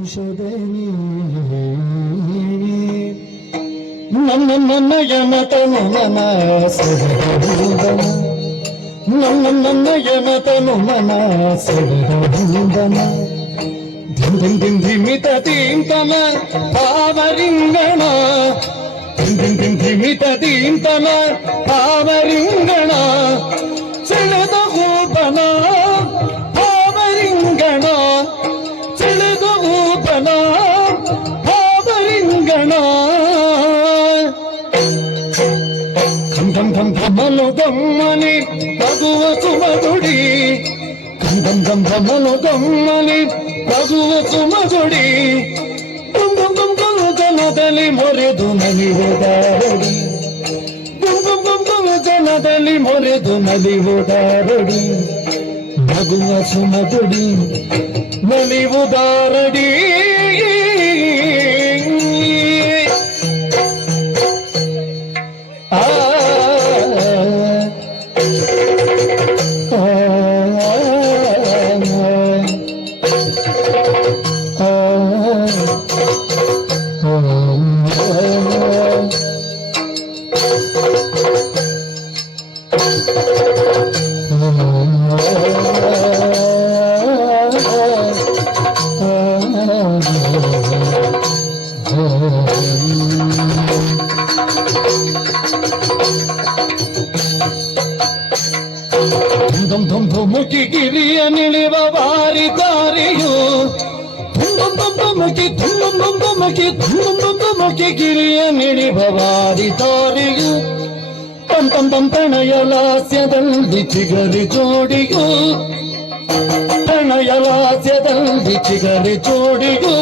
ಪುರುಷದನಿ ನನ್ನ ಯಮತನು ಮನ ಸೆಳೆದನ ನನ್ನ ಯಮತನು ಮನ ಸೆಳೆದನ ಧಿಮಿತ ತೀಂತನ ಪಾವರಿಂಗಣ ಧಿಮಿತ ತೀಂತನ ಪಾವರಿಂಗಣ ಸೆಳೆದ ಹೂಪನ ಪಾವರಿಂಗಣ ಸೆಳೆದ ಹೂಪನ ಪಾವರಿಂಗಣ ಘಂ ಘಮಲು ಗಮ್ಮನಿ ಮಗುವ ಸುಮಗುಡಿ ಘಂ ಘಮಲು ಗಮ್ಮನಿ ಮಗುವ ಸುಮಗುಡಿ ಜನದಲ್ಲಿ ಮೊರೆದು ನಲಿವುದಾರಡಿ ಜನದಲ್ಲಿ ಮೊರೆದು ನಲಿವುದಾರಡಿ ಮಗುವ ಸುಮಗುಡಿ ನಲಿವುದಾರಡಿ ಧುಮುಕಿ ಗಿರಿಯ ನಿಳಿವ ಬಾರಿ ದಾರಿಯು ಧುಮುಕಿ ಗಿರಿಯ ನಿಳಿವ ಬಾರಿ ದಾರಿಯು ಪ್ರಣಯಲಾಸ್ಯದಲ್ಲಿ ಚಿಗರಿ ಜೋಡಿಯು ಪ್ರಣಯಲಾಸ್ಯದಲ್ಲಿ ಚಿಗರಿ ಜೋಡಿಯು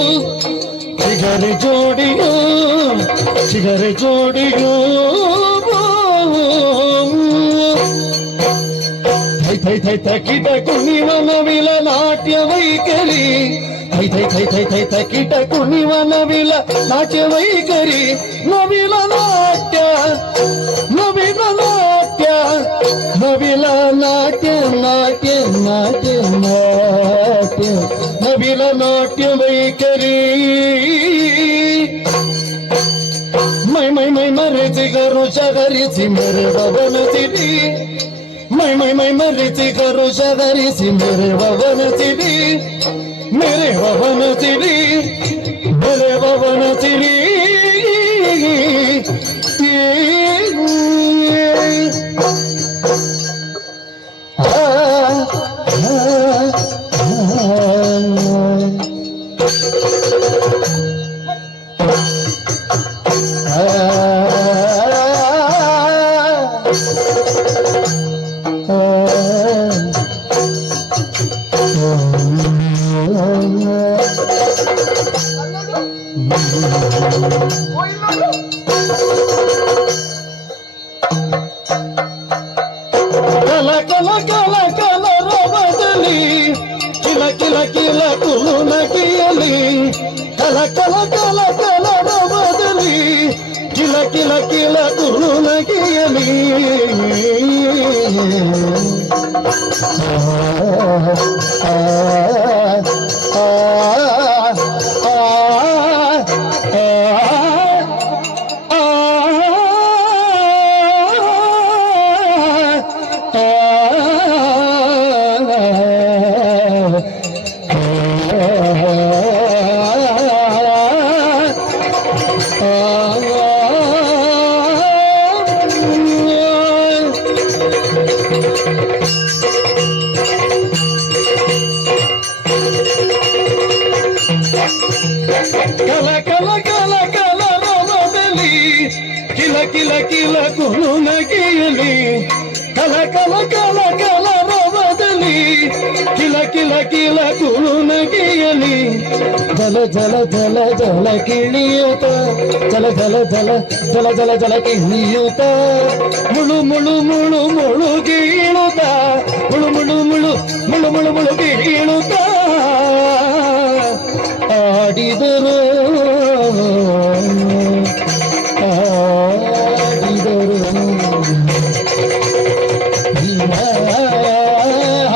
ಚಿಗರಿ ಜೋಡಿಯು ಚಿಗರಿ ಜೋಡಿಯು ಕಿಟ ಕುಣಿವ ನವಿಲ ನಾಟ್ಯ ವೈಖರಿ ಕಿಟ ಕುಣಿವ ನವಿಲ ನಾಟ್ಯ ವೈಖರಿ ನವಿಲ ನಾಟ್ಯ ನವಿಲ ನಾಟ್ಯ ನವಿಲ ನಾಟ್ಯ ನಾಟ್ಯ ನಾಟ್ಯ ನಾಟ್ಯ ನವಿಲ ನಾಟ್ಯ ವೈಖರಿ ಮೈ ಮೈ ಮೈ ಮರೆಸಿ ಗರುಷಗರಿಸಿ ಮೆರವನ ಸಿರಿ ಮೈ ಮೈ ಮೈ ಮರೆಸಿ ಗರುಷಗರಿಸಿ ಮೆರವನ ಸಿರಿ मेरे भवन सिरी मेरे भवन सिरी ಕಲ ಕಲ ಕಲ ಕಲ ರವದಲ್ಲಿ ಕಿಲ ಕಿಲ ಕಿಲ ಕುಲು ನಗಿಯಲಿ ಕಲ ಕಲ ಕಲ ಕಲ ರವದಲ್ಲಿ ಕಿಲ ಕಿಲ ಕಿಲ ಕುಲು ನಗಿಯಲಿ ಕಲ ಕಲ ಕಲ ಕಲ ರವದಲ್ಲಿ ಕಿಲ ಕಿಲ ಕಿಲ ಕುಲು ನಗಿಯಲಿ ಕಲ ಕಲ ಕಲ ಕಲ ರವದಲ್ಲಿ ಕಿಲ ಕಿಲ ಕಿಲ ಕುಲು ನಗಿಯಲಿ ಜಲ ಜಲ ಜಲ ಜಲ ಕಿಳಿಯುತ್ತ ಜಲ ಜಲ ಜಲ ಜಲ ಜಲ ಜಲ ಕಿಳಿಯುತ್ತ ಮುಳು ಮುಳು ಮುಳು ಮುಳುಗೀಳುತ್ತ ಮುಳು ಮುಳು ಮುಳು ಮುಳು ಮುಳು ಮುಳುಗೀಳುತ್ತ ಆಡಿದರು ಆಡಿದರು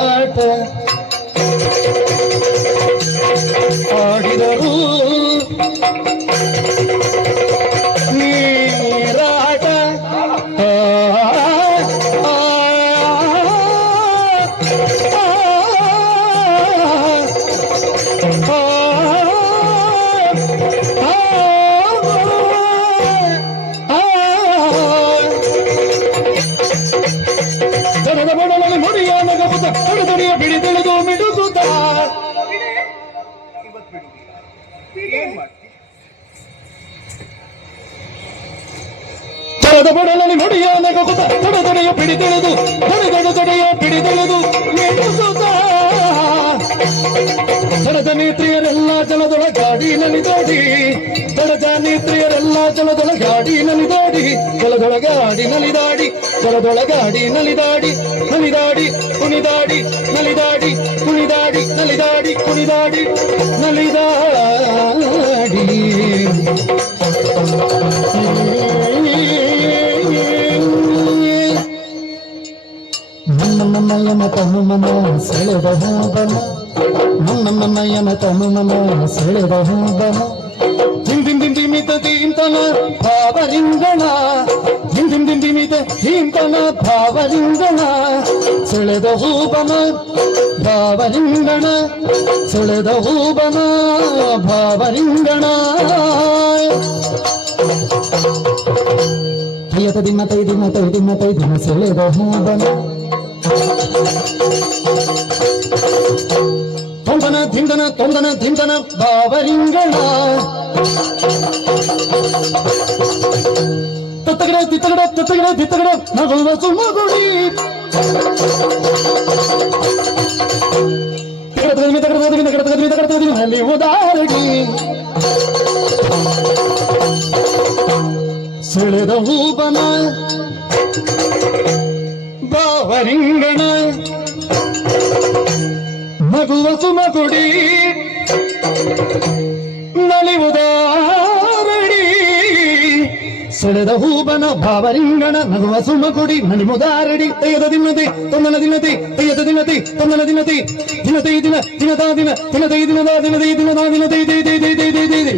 ಆಟ ಆಡಿದರು ಏನ್ ಮಾಡ್ತಿ? ಚರದ ಬಡಲಲ್ಲಿ ನುಡಿಯ ನಗುತ್ತ ತೊಡೆದೊಡೆಯ ಪಿಡಿದೆಳೆದು ತೊಡೆದೊಡೆಯ ಪಿಡಿದೆಳೆದು ಜಡದ ನೇತ್ರಿಯರೆಲ್ಲ ಜಲದೊಳಗಾಡಿ ನಲಿದಾಡಿ ಜಡದ ನೇತ್ರಿಯರೆಲ್ಲ ಜಲದೊಳಗಾಡಿ ನಲಿದಾಡಿ ಜಲದೊಳಗಾಡಿ ನಲಿದಾಡಿ ಜಲದೊಳಗಾಡಿ ನಲಿದಾಡಿ ನಲಿದಾಡಿ ಕುಣಿದಾಡಿ ನಲಿದಾಡಿ ಕುಣಿದಾಡಿ ನಲಿದಾಡಿ ಕುಣಿದಾಡಿ ನಲಿದಾಡಿ ನನ್ನಮ್ಮಯ್ಯನ ತನು ಮನ ಸೆಳೆದ ಹೂಬನ ನನ್ನಮ್ಮಯ್ಯನ ತನು ಮನ ಸೆಳೆದ ಹೂಬನ ದಿಂದಿಂದಿಂದಿಮಿತ ದೀಂತನ ಭಾವರಿಂಗಣ ದಿಂದಿಂದಿಂದಿಮಿತ ದೀಂತನ ಭಾವರಿಂಗಣ ಸೆಳೆದ ಹೂಬನ ಭಾವರಿಂಗಣ ಸೆಳೆದ ಹೂಬನ ಭಾವರಿಂಗಣ ತೈಯತ ದಿನ ತೈ ದಿನ ತೈ ದಿನ ತೈ ದಿನ ಸೆಳೆದ ಹೂಬನ ತೊಂದನ ದಿಂದನ ತೊಂದನ ದಿಂದನ ಭಾವರಿಂಗಣ ತತ್ತಗಡ ತಿತ್ತಗಡ ತತ್ತಗಡ ತಿತ್ತಗಡ ನಗುವ ಸುಮಗುಡಿ ಅಲ್ಲಿ ಉದಾರಡಿ ಸೆಳೆದ ಹೂಬನ ಭಾವರಿಂಗಣ ಮಗುವ ಸುಮಗುಡಿ ನಲಿವುದಾರಡಿ ಸೆಳೆದ ಹೂಬನ ಭಾವರಿಂಗಣ ನಗುವ ಸುಮಗುಡಿ ನಲಿವುದಾರಡಿ ತೈಯದ ದಿನದಿ ತೊಂದನ ದಿನದಿ ತೈಯದ ದಿನದಿ ತೊಂದನ ದಿನದಿ ದಿನದೈ ದಿನ ದಿನದ ದಿನ ದಿನದೈ ದಿನದ ದಿನದೈ ದಿನದ ದಿನದೈ ದೈ ದೈ ದೈ ದೈ ದೈ ದೈ ದೈ